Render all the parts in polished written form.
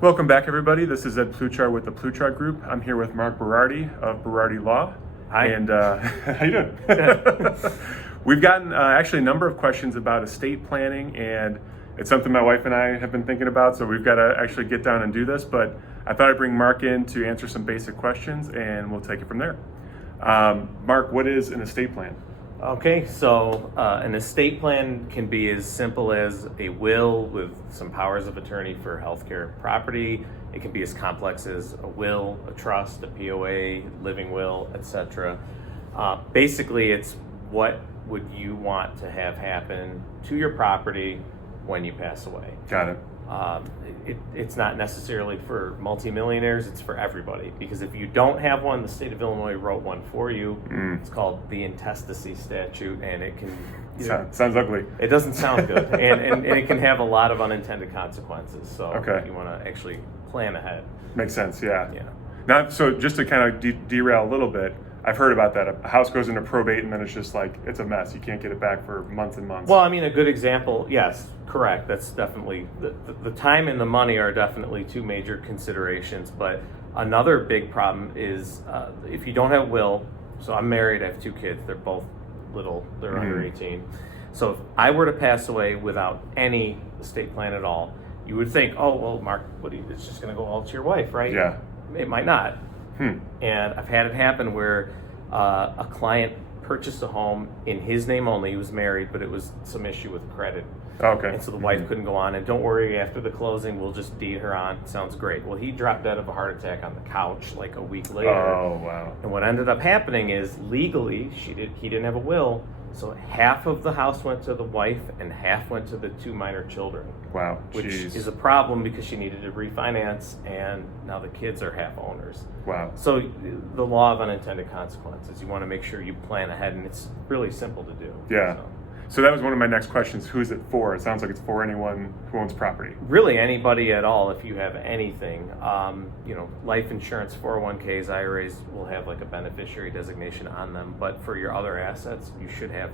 Welcome back, everybody. This is Ed Pluchar with the Pluchar Group. I'm here with Mark Berardi of Berardi Law. Hi. And how you doing? We've gotten actually a number of questions about estate planning, and it's something my wife and I have been thinking about, so we've got to actually get down and do this. But I thought I'd bring Mark in to answer some basic questions, and we'll take it from there. Mark, what is an estate plan? Okay, so an estate plan can be as simple as a will with some powers of attorney for healthcare property. It can be as complex as a will, a trust, a POA, living will, etc. Basically, it's what would you want to have happen to your property when you pass away. Got it. It's not necessarily for multimillionaires, it's for everybody. Because if you don't have one, the state of Illinois wrote one for you. It's called the intestacy statute, and it can... Sounds ugly. It doesn't sound good, and it can have a lot of unintended consequences. So Okay. you want to actually plan ahead. Makes sense, yeah. Yeah. Now, so just to kind of derail a little bit, I've heard about that. A house goes into probate and then it's just like, it's a mess. You can't get it back for months and months. Well, I mean, a good example, yes, correct. That's definitely, the time and the money are definitely two major considerations. But another big problem is if you don't have a will, so I'm married, I have two kids, they're both little, they're under 18. So if I were to pass away without any estate plan at all, you would think, oh, well, Mark, it's just going to go all to your wife, right? Yeah. It might not. And I've had it happen where a client purchased a home in his name only. He was married, but it was some issue with credit. Okay. And so the wife couldn't go on. And don't worry, after the closing, we'll just deed her on. Sounds great. Well, he dropped dead of a heart attack on the couch like a week later. Oh, wow. And what ended up happening is legally, he didn't have a will. So half of the house went to the wife and half went to the two minor children. Wow. Which Jeez. is a problem because she needed to refinance, and now the kids are half owners. Wow. So the law of unintended consequences, you want to make sure you plan ahead, and it's really simple to do. Yeah. So that was one of my next questions. Who is it for? It sounds like it's for anyone who owns property. Really anybody at all if you have anything. Life insurance, 401ks, IRAs will have like a beneficiary designation on them, but for your other assets, you should have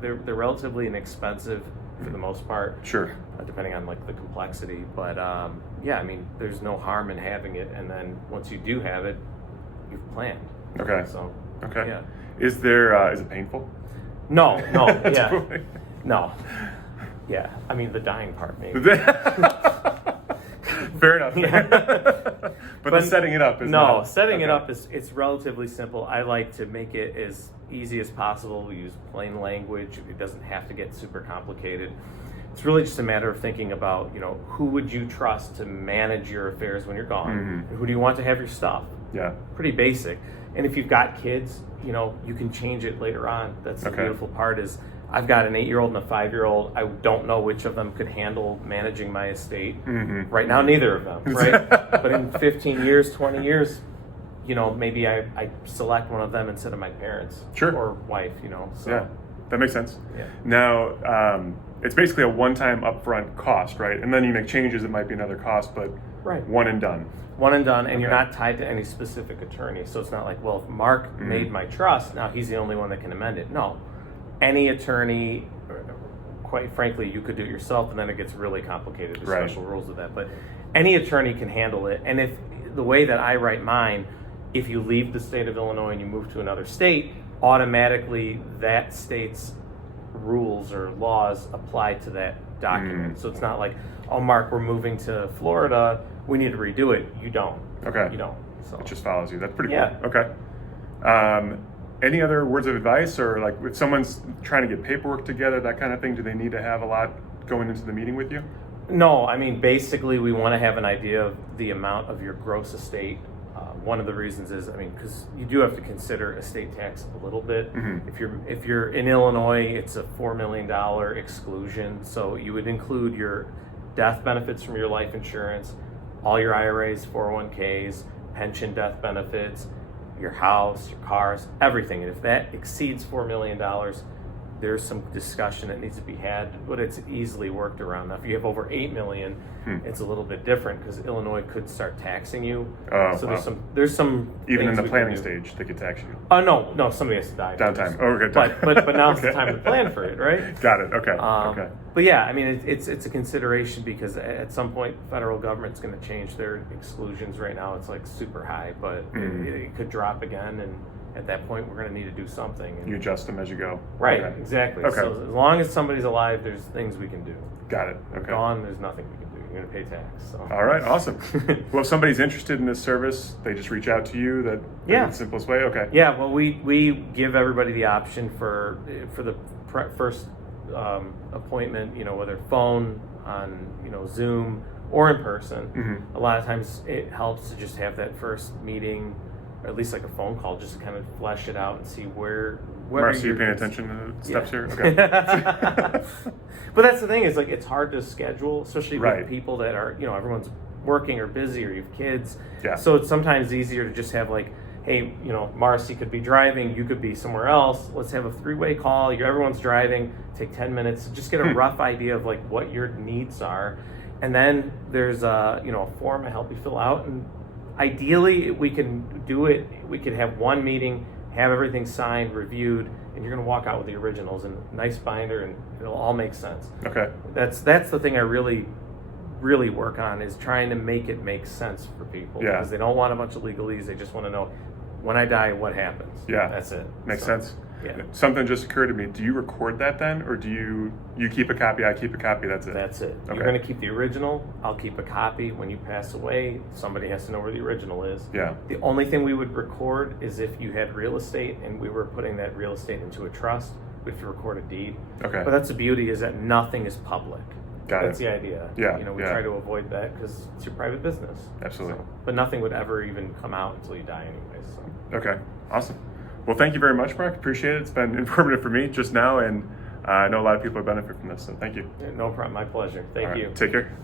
they're relatively inexpensive for the most part. Sure. Depending on like the complexity, but there's no harm in having it, and then once you do have it, you've planned. Okay. So okay. yeah. Is it painful? No, yeah. No. Yeah. I mean the dying part maybe. Fair enough. Yeah. but the setting it up is setting it up is it's relatively simple. I like to make it as easy as possible. We use plain language. It doesn't have to get super complicated. It's really just a matter of thinking about, who would you trust to manage your affairs when you're gone? And who do you want to have your stuff? Yeah. Pretty basic. And if you've got kids, you can change it later on. That's the beautiful part is I've got an 8-year-old and a 5-year-old. I don't know which of them could handle managing my estate. Right now, neither of them, right? But in 15 years, 20 years, maybe I select one of them instead of my parents or wife, So. Yeah, that makes sense. Yeah. Now, it's basically a one-time upfront cost, right? And then you make changes, it might be another cost, but one and done. One and done, and you're not tied to any specific attorney. So it's not like, well, if Mark made my trust, now he's the only one that can amend it. No. Any attorney, quite frankly, you could do it yourself, and then it gets really complicated. There's special rules of that. But any attorney can handle it. And if the way that I write mine, if you leave the state of Illinois and you move to another state, automatically that state's rules or laws apply to that document. So it's not like, oh, Mark, we're moving to Florida, we need to redo it. You don't. Okay. You don't. So It just follows you. That's pretty cool. Okay. Any other words of advice, or like if someone's trying to get paperwork together, that kind of thing, do they need to have a lot going into the meeting with you? No, I mean, basically we want to have an idea of the amount of your gross estate. One of the reasons is, because you do have to consider estate tax a little bit. If you're in Illinois, it's a $4 million exclusion. So you would include your death benefits from your life insurance, all your IRAs, 401ks, pension death benefits, your house, your cars, everything. And if that exceeds $4 million, there's some discussion that needs to be had, but it's easily worked around. Now, if you have over 8 million, it's a little bit different because Illinois could start taxing you. Oh, so wow. there's some Even in things the we can planning do. stage, they could tax you. Oh no, somebody has to die. Downtime. first. Oh, okay. But now's Okay. the time to plan for it, right? Got it. Okay. Okay. But yeah, I mean, it's a consideration because at some point, federal government's going to change their exclusions. Right now, it's like super high, but it could drop again, and at that point, we're going to need to do something. And You adjust them as you go. right, Okay. exactly. Okay. So as long as somebody's alive, there's things we can do. Got it. Okay. Gone, there's nothing we can do. You're going to pay tax. So. All right. Awesome. Well, if somebody's interested in this service, they just reach out to you. That's Yeah. the simplest way. Okay. Yeah, well, we give everybody the option for the first appointment, whether phone, on Zoom, or in person. A lot of times it helps to just have that first meeting, or at least like a phone call, just to kind of flesh it out and see where Marcy, you you're paying attention to the steps here? Okay. But that's the thing is like it's hard to schedule, especially Right. with people that are everyone's working or busy or you have kids. Yeah. So it's sometimes easier to just have like, hey, Marcy could be driving, you could be somewhere else. Let's have a 3-way call. Everyone's driving. Take 10 minutes. Just get a rough idea of like what your needs are, and then there's a form to help you fill out. And ideally, we can do it. We could have one meeting, have everything signed, reviewed, and you're going to walk out with the originals in a nice binder, and it'll all make sense. Okay. That's the thing I really work on is trying to make it make sense for people. Yeah. Because they don't want a bunch of legalese. They just want to know when I die, what happens. Yeah. That's it. Makes So, sense. Yeah. Something just occurred to me. Do you record that then, or do you keep a copy? I keep a copy. That's it. That's it. Okay. You're going to keep the original. I'll keep a copy. When you pass away, somebody has to know where the original is. Yeah. The only thing we would record is if you had real estate and we were putting that real estate into a trust, we have to record a deed. Okay. But that's the beauty is that nothing is public. Got That's it. the idea. Yeah, We yeah. try to avoid that because it's your private business. Absolutely. But nothing would ever even come out until you die anyway. So. Okay. Awesome. Well, thank you very much, Mark. Appreciate it. It's been informative for me just now, and I know a lot of people are benefit from this. So thank you. No problem. My pleasure. Thank All right. you. Take care.